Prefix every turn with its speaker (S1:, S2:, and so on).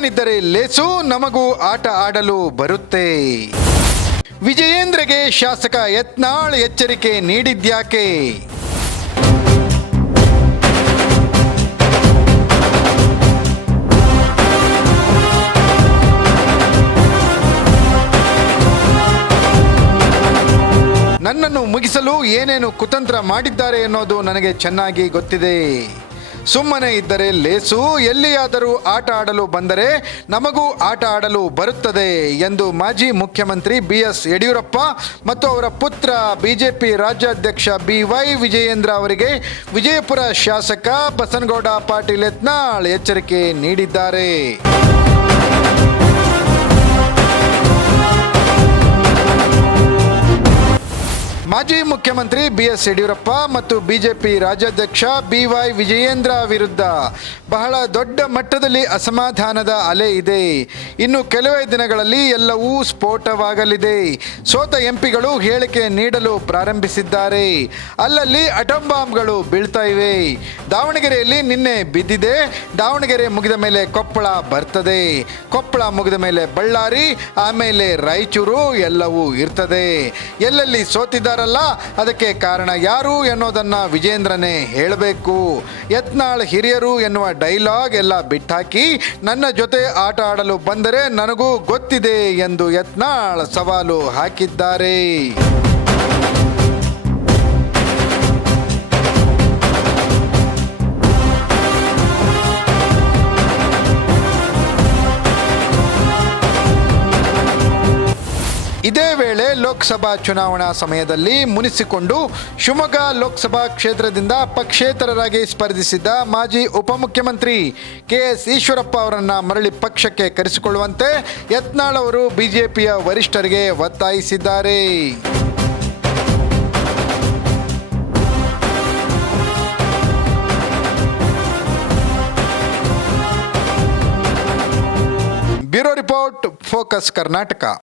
S1: ಸುಮ್ಮನಿದ್ದರೆ ಲೇಸು, ನಮಗೂ ಆಟ ಆಡಲು ಬರುತ್ತೆ. ವಿಜಯೇಂದ್ರಗೆ ಶಾಸಕ ಯತ್ನಾಳ್ ಎಚ್ಚರಿಕೆ ನೀಡಿದ್ಯಾಕೆ? ನನ್ನನ್ನು ಮುಗಿಸಲು ಏನೇನು ಕುತಂತ್ರ ಮಾಡಿದ್ದಾರೆ ಅನ್ನೋದು ನನಗೆ ಚೆನ್ನಾಗಿ ಗೊತ್ತಿದೆ. ಸುಮ್ಮನೆ ಇದ್ದರೆ ಲೇಸು, ಎಲ್ಲಿಯಾದರೂ ಆಟ ಆಡಲು ಬಂದರೆ ನಮಗೂ ಆಟ ಆಡಲು ಬರುತ್ತದೆ ಎಂದು ಮಾಜಿ ಮುಖ್ಯಮಂತ್ರಿ ಬಿ ಎಸ್ ಯಡಿಯೂರಪ್ಪ ಮತ್ತು ಅವರ ಪುತ್ರ ಬಿಜೆಪಿ ರಾಜ್ಯಾಧ್ಯಕ್ಷ ಬಿ ವೈ ವಿಜಯೇಂದ್ರ ಅವರಿಗೆ ವಿಜಯಪುರ ಶಾಸಕ ಬಸನಗೌಡ ಪಾಟೀಲ್ ಯತ್ನಾಳ್ ಎಚ್ಚರಿಕೆ ನೀಡಿದ್ದಾರೆ. ಮಾಜಿ ಮುಖ್ಯಮಂತ್ರಿ ಬಿ ಎಸ್ ಯಡಿಯೂರಪ್ಪ ಮತ್ತು ಬಿಜೆಪಿ ರಾಜ್ಯಾಧ್ಯಕ್ಷ ಬಿವೈ ವಿಜಯೇಂದ್ರ ವಿರುದ್ಧ ಬಹಳ ದೊಡ್ಡ ಮಟ್ಟದಲ್ಲಿ ಅಸಮಾಧಾನದ ಅಲೆ ಇದೆ. ಇನ್ನು ಕೆಲವೇ ದಿನಗಳಲ್ಲಿ ಎಲ್ಲವೂ ಸ್ಫೋಟವಾಗಲಿದೆ. ಸೋತ ಎಂಪಿಗಳು ಹೇಳಿಕೆ ನೀಡಲು ಪ್ರಾರಂಭಿಸಿದ್ದಾರೆ. ಅಲ್ಲಲ್ಲಿ ಅಟಮ್ ಬಾಂಬ್ಗಳು ಬೀಳ್ತಾ ಇವೆ. ದಾವಣಗೆರೆಯಲ್ಲಿ ನಿನ್ನೆ ಬಿದ್ದಿದೆ. ದಾವಣಗೆರೆ ಮುಗಿದ ಮೇಲೆ ಕೊಪ್ಪಳ ಬರ್ತದೆ. ಕೊಪ್ಪಳ ಮುಗಿದ ಮೇಲೆ ಬಳ್ಳಾರಿ, ಆಮೇಲೆ ರಾಯಚೂರು ಎಲ್ಲವೂ ಇರ್ತದೆ. ಎಲ್ಲೆಲ್ಲಿ ಸೋತಿದ್ದಾರಲ್ಲ ಅದಕ್ಕೆ ಕಾರಣ ಯಾರು ಎನ್ನೋದನ್ನ ವಿಜೇಂದ್ರನೇ ಹೇಳಬೇಕು. ಯತ್ನಾಳ್ ಹಿರಿಯರು ಎನ್ನುವ ಡೈಲಾಗ್ ಎಲ್ಲ ಬಿಟ್ಟಾಕಿ, ನನ್ನ ಜೊತೆ ಆಟ ಆಡಲು ಬಂದರೆ ನನಗೂ ಗೊತ್ತಿದೆ ಎಂದು ಯತ್ನಾಳ್ ಸವಾಲು ಹಾಕಿದ್ದಾರೆ. ಇದೇ ವೇಳೆ ಲೋಕಸಭಾ ಚುನಾವಣಾ ಸಮಯದಲ್ಲಿ ಮುನಿಸಿಕೊಂಡು ಶಿವಮೊಗ್ಗ ಲೋಕಸಭಾ ಕ್ಷೇತ್ರದಿಂದ ಪಕ್ಷೇತರರಾಗಿ ಸ್ಪರ್ಧಿಸಿದ್ದ ಮಾಜಿ ಉಪಮುಖ್ಯಮಂತ್ರಿ ಕೆ ಎಸ್ ಈಶ್ವರಪ್ಪ ಅವರನ್ನು ಮರಳಿ ಪಕ್ಷಕ್ಕೆ ಕರೆಸಿಕೊಳ್ಳುವಂತೆ ಯತ್ನಾಳ್ ಅವರು ಬಿಜೆಪಿಯ ವರಿಷ್ಠರಿಗೆ ಒತ್ತಾಯಿಸಿದ್ದಾರೆ. Bureau report, focus Karnataka.